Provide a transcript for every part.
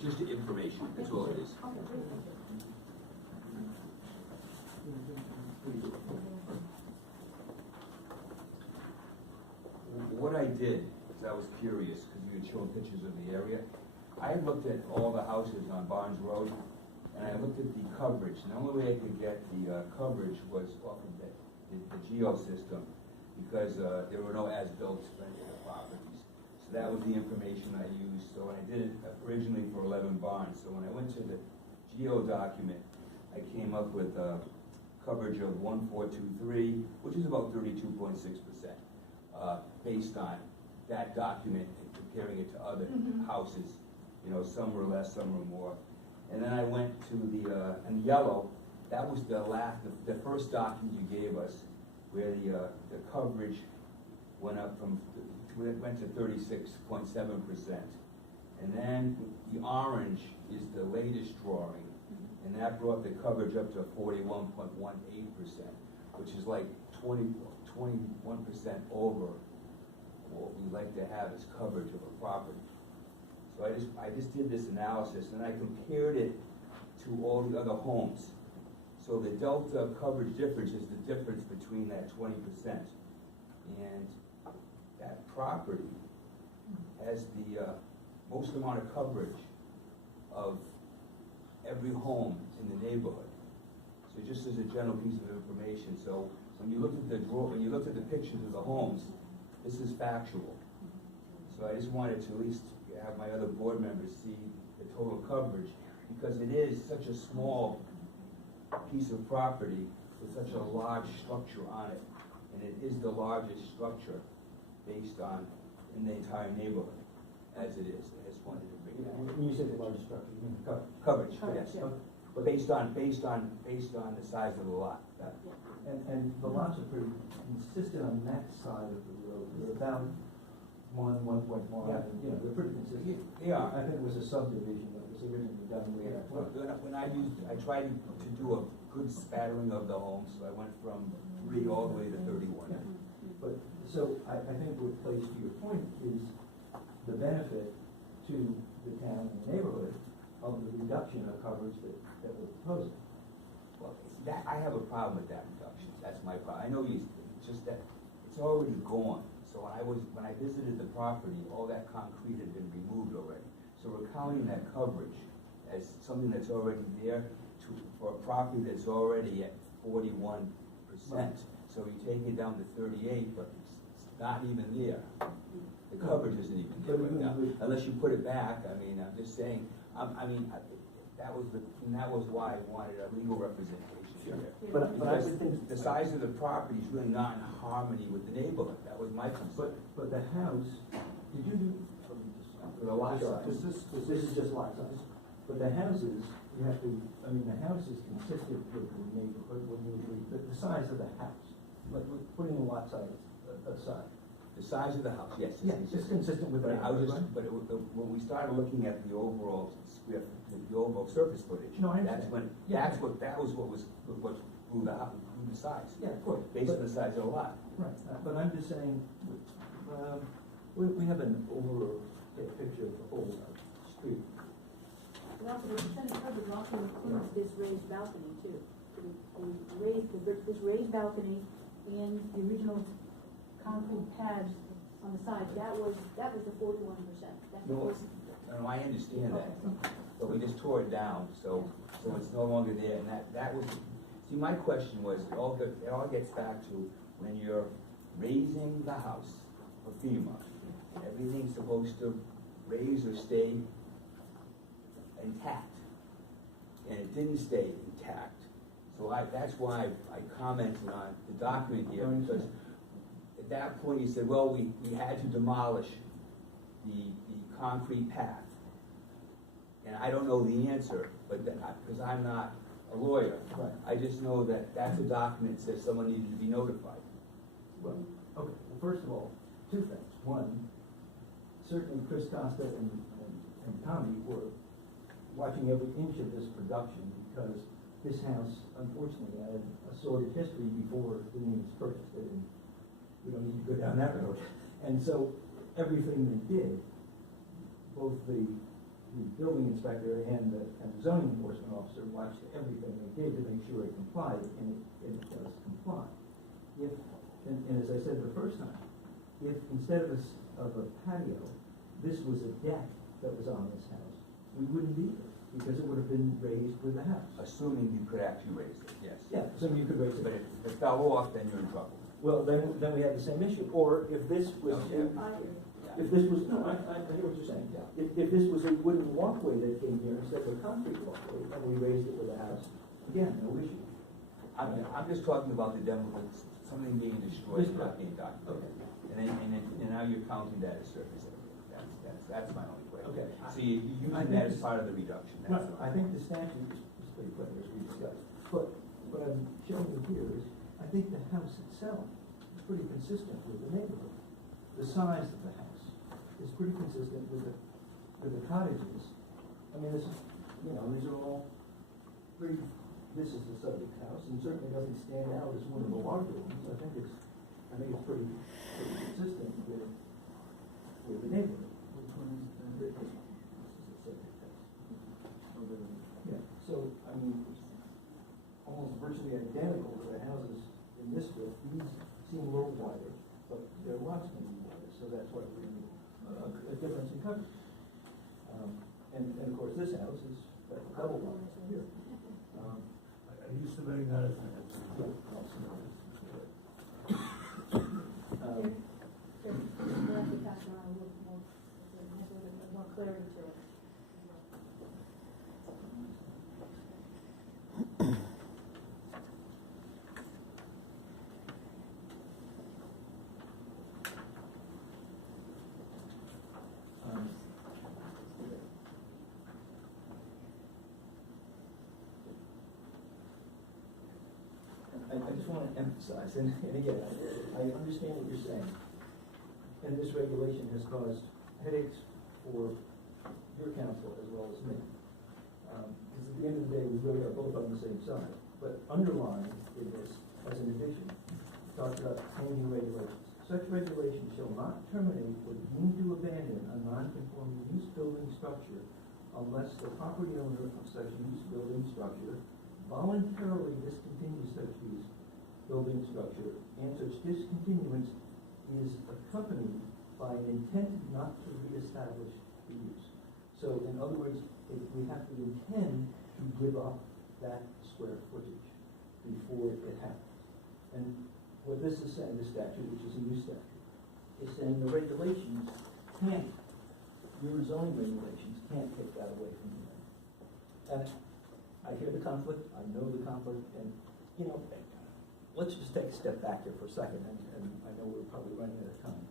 Just the information, that's all it is. Okay, great, thank you. What I did, is I was curious, because you had shown pictures of the area. I looked at all the houses on Barnes Road, and I looked at the coverage. And the only way I could get the coverage was off of the geo system, because there were no as-built for any of the properties. So that was the information I used. So I did it originally for 11 Barnes. So when I went to the geo document, I came up with coverage of 1423, which is about 32.6%, based on that document and comparing it to other houses. You know, some were less, some were more. And then I went to the, in yellow, that was the first document you gave us, where the coverage went up from, went to 36.7%. And then the orange is the latest drawing, and that brought the coverage up to 41.18%, which is like 21% over what we like to have as coverage of a property. So I just did this analysis, and I compared it to all the other homes. So the delta coverage difference is the difference between that 20%. And that property has the most amount of coverage of every home in the neighborhood. So just as a general piece of information, so when you looked at the pictures of the homes, this is factual. So I just wanted to at least have my other board members see the total coverage, because it is such a small piece of property with such a large structure on it, and it is the largest structure based on in the entire neighborhood as it is. I just wanted to bring that. When you say the largest structure, you mean Coverage, Coverage, yes. yeah. But based on the size of the lot. And the lots are pretty consistent on that side of the road. They're about 1.1, Yeah. you know, they're pretty consistent. Yeah. I think it was a subdivision that was originally done with that. When I tried to do a good spattering of the homes, so I went from 3 all the way to 31. Yeah. But, so I think what plays to your point is the benefit to the town and the neighborhood of the reduction of coverage that we're proposing. Well, that, I have a problem with that reduction. That's my problem. I know it's just that it's already gone. So when I visited the property, all that concrete had been removed already. So we're counting that coverage as something that's already there for a property that's already at 41%. So you take it down to 38, but it's not even there. The coverage isn't even there right now, unless you put it back. I mean, I'm just saying. That was why I wanted a legal representation here. But I Because would think the size of the property is really not in harmony with the neighborhood. That was my concern. But the house, did you do? For the lot size. This is just lot size. But the houses, you have to, I mean, the house is consistent with the neighborhood, the size of the house, like putting the lot size aside. The size of the house, yes. Yeah, it's consistent with But that. I was just, but when we started looking at the overall the overall surface footage, No, I that's understand. when, that was what grew the house, grew the size. Yeah, of course. Based on the size of the lot. Right, but I'm just saying, we have an overall picture of the whole street. And also, the percentage coverage also includes this raised balcony too. This raised balcony and the original concrete pads on the side, that was the 41%. No, I understand that, but we just tore it down, so it's no longer there, and that was, see, my question was, it all gets back to when you're raising the house for FEMA, everything's supposed to raise or stay intact, and it didn't stay intact. So that's why I commented on the document here, because at that point you said, well, we had to demolish the concrete path. And I don't know the answer, but because I'm not a lawyer, Right. I just know that that's a document that says someone needed to be notified. Well, okay, well, first of all, two things. One, certainly Chris Costa and Tommy were watching every inch of this production, because this house, unfortunately, had a sordid history before the name was purchased. We don't need to go down that road. And so everything they did, both the the building inspector and the zoning enforcement officer watched everything they did to make sure it complied, and it does comply. If, and as I said the first time, if instead of a patio, this was a deck that was on this house, we wouldn't be here, because it would have been raised with the house. Assuming you could actually raise it, yes. Yeah, so you could raise it. But if it fell off, then you're in trouble. Well, then we have the same issue. Or if this was, Okay. if this was, no, I hear what you're saying. If this was a wooden walkway that came here instead of a concrete walkway, and we raised it with a house, again, no issue. I'm just talking about the demolition, something being destroyed, not being documented. Okay. And now you're counting that as surface area. That's my only question. Okay. So you're using that as part of the reduction. No, That's I think the statute is pretty clear, as we discussed. But what I'm showing you here is, I think the house itself is pretty consistent with the neighborhood. The size of the house is pretty consistent with the cottages. I mean, this is, these are all pretty, this is the subject house, and certainly doesn't stand out as one of the larger ones. I think it's pretty consistent with the neighborhood. Which one is This is the subject house. Yeah, so, I mean, almost virtually identical to the houses in this strip. These seem a little wider, but their lots may be wider, so that's why we're in a difference in coverage. And of course, this house is double wide here. Are you submitting that as an Here, we'll have to pass around a little more, so it has a little bit more clarity to it. I just want to emphasize, and again, I understand what you're saying, and this regulation has caused headaches for your council as well as me. Because at the end of the day, we really are both on the same side. But underlying in this, as an addition, talks about changing regulations. Such regulations shall not terminate or deem to abandon a non-conforming use building structure unless the property owner of such use building structure voluntarily discontinues such use building structure, and such discontinuance is accompanied by an intent not to reestablish the use. So, in other words, we have to intend to give up that square footage before it happens. And what this is saying, the statute, which is a new statute, is saying the regulations can't, your zoning regulations can't take that away from you. And I hear the conflict, I know the conflict, and, let's just take a step back here for a second, and I know we're probably running out of time.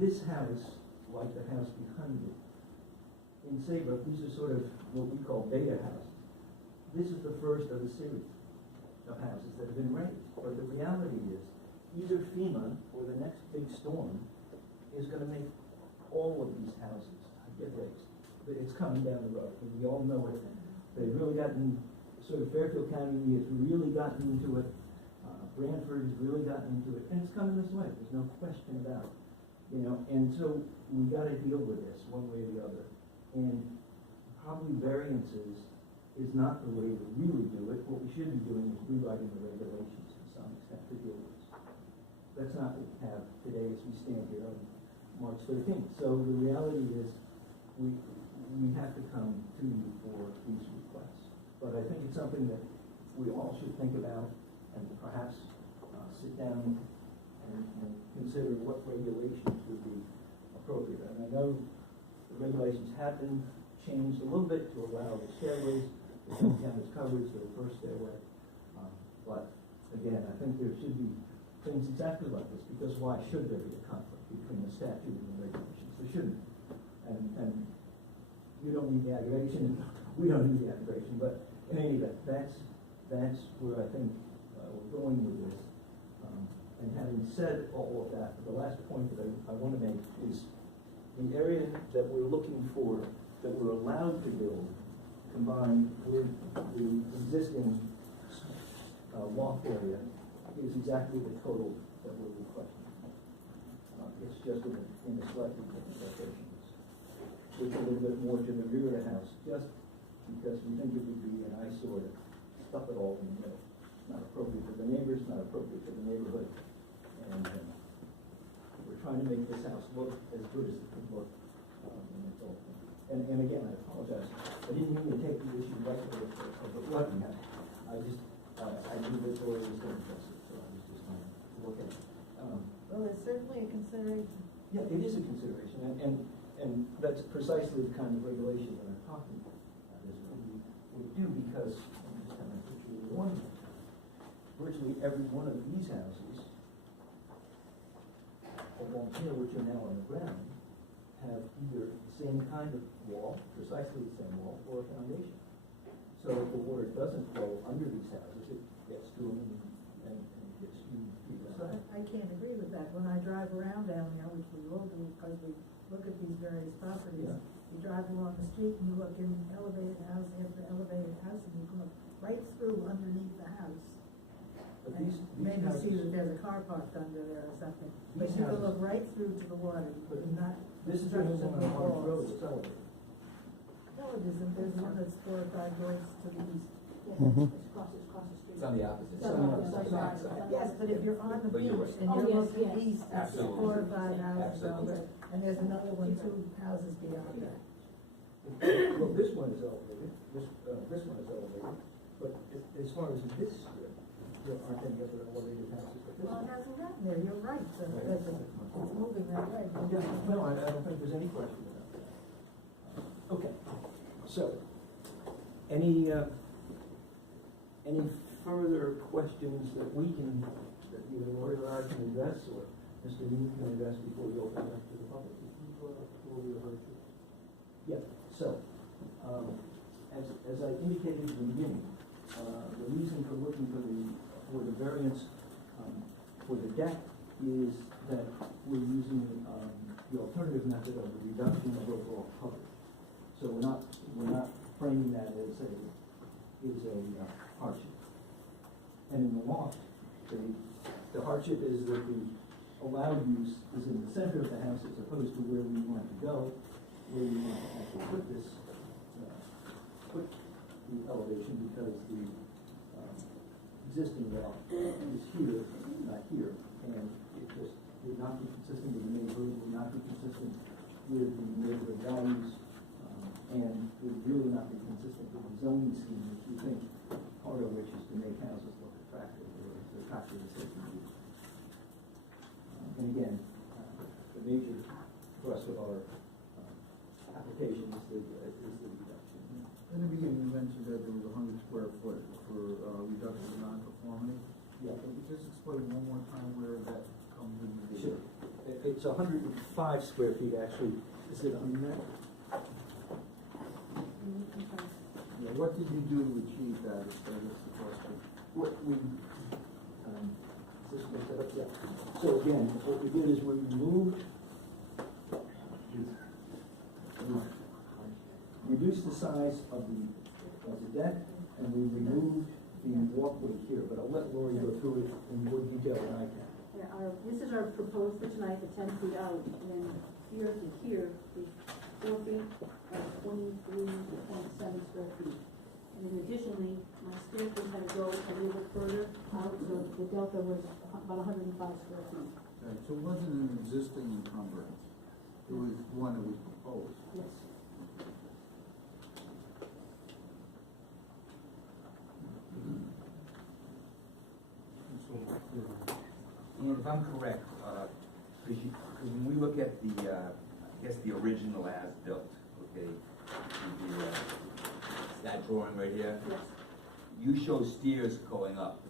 This house, like the house behind it, in Saybrook, these are sort of what we call beta houses. This is the first of a series of houses that have been raised. But the reality is, either FEMA or the next big storm is going to make all of these houses get raised. But it's coming down the road, and we all know it. They've really gotten, sort of Fairfield County has really gotten into it. Brantford has really gotten into it, and it's coming this way. There's no question about it. And so we got to deal with this one way or the other. And probably variances is not the way to really do it. What we should be doing is rewriting the regulations to some extent to deal with this. That's not what we have today as we stand here on March 13th. So the reality is we have to come to you for these requests. But I think it's something that we all should think about and perhaps sit down and consider what regulations would be appropriate. And I know the regulations have been changed a little bit to allow the stairways to count as coverage for the first stairway. But again, I think there should be things exactly like this, because why should there be a conflict between the statute and the regulations? There shouldn't. And you don't need the aggravation, and we don't need the aggravation. But in any event, that's where I think we're going with this. And having said all of that, the last point that I want to make is the area that we're looking for, that we're allowed to build, combined with the existing loft area, is exactly the total that we're requesting. It's just in a slightly different location. it's a little bit more to the rear of the house, just because we think it would be an eyesore to stuff it all in the middle. Not appropriate for the neighbors, not appropriate for the neighborhood, and we're trying to make this house look as good as it could look when it's all done. And again, I apologize, I didn't mean to take the issue right of the flooding. I just, I knew that Lori was going to address it, so I was just trying to look at it. Well, it's certainly a consideration. Yeah, it is a consideration, and that's precisely the kind of regulation that I'm talking about. Is what we do, because, I'm just having a picture of one, virtually every one of these houses along here, which are now on the ground, have either the same kind of wall, precisely the same wall, or a foundation. So if the water doesn't flow under these houses, it gets to them and gets through the side. I can't agree with that. When I drive around down there, which we all do, because we look at these various properties, Yeah. you drive along the street and you look in elevated house after elevated house, and you can look right through underneath the house. But And these maybe houses, see that there's a car parked under there or something. But These you can houses- look right through to the water, But and not. this is the only one on Orange Road walls. that's elevated. No, it isn't. There's one that's 4 or 5 doors to the east. Yeah, Mhm. it's across the street. It's on the opposite It's side. on the It's other on the side. Yes, but if you're on the But beach you're right. and Oh, you're yes, looking yes. east, it's Absolutely. 4 or 5 houses Absolutely. over, and there's another one 2 houses beyond that. Well, this one is elevated, this one is elevated, but as far as this strip, there aren't any other elevated houses but this Well, one. it hasn't gotten there, you're right, so it's moving that way. Yeah, no, I don't think there's any question about that. Okay, so, any further questions that we can, that either Lori or I can address, or Mr. Mead can address before we open it up to the public? Yeah, so, as I indicated at the beginning, the reason for looking for the variance for the deck is that we're using the alternative method of the reduction of overall coverage. So we're not framing that as a hardship. And in the loft, the hardship is that the allowed use is in the center of the house as opposed to where we want to go, where we want to actually put this, put the elevation, because the existing well is here, not here, and it just would not be consistent with the neighborhood, would not be consistent with the neighborhood values, and would really not be consistent with the zoning scheme, which we think part of which is to make houses look attractive, or as attractive as they can be. And again, the major thrust of our application is the reduction. In the beginning, you mentioned that there was 100 square foot for reduction of non-conformity. Yeah. Can you just explain one more time where that comes into the? Sure. It's 105 square feet, actually. Is it on that? Yeah, what did you do to achieve that, if that is the question? What we, is this one set up? Yeah. So again, what we did is we reduced the size of the deck, and we removed the walkway here, but I'll let Lori go through it in more detail than I can. Yeah, this is our proposed for tonight, the 10 feet out, and then here to here is 4 feet and 23.7 square feet. And then additionally, my staircase had to go a little bit further out, so the delta was about 105 square feet. Right, so it wasn't an existing encumbrance, it was one that was proposed. Yes. And if I'm correct, because when we look at the, I guess the original as-built, okay, that drawing right here, Yes. you show stairs going up.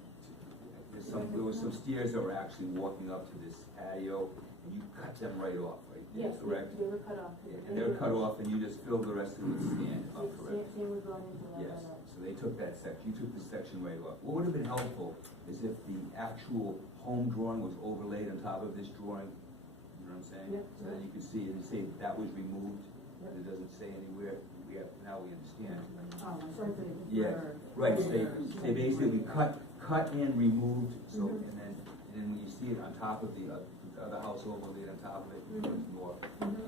There was some stairs that were actually walking up to this patio, and you cut them right off, right? Yes, Correct? they were cut off. And they were cut off, and you just filled the rest of it with sand, if I'm correct? Sand was brought into that. Yes, so they took that section, you took the section right off. What would have been helpful is if the actual home drawing was overlaid on top of this drawing, you know what I'm saying? Yep. So then you could see it and say that was removed, but it doesn't say anywhere, now we understand. Oh, I'm sorry for the. Yeah, right, so they basically cut and removed, so, and then when you see it on top of the other house overlaid on top of it, it goes north. Mhm.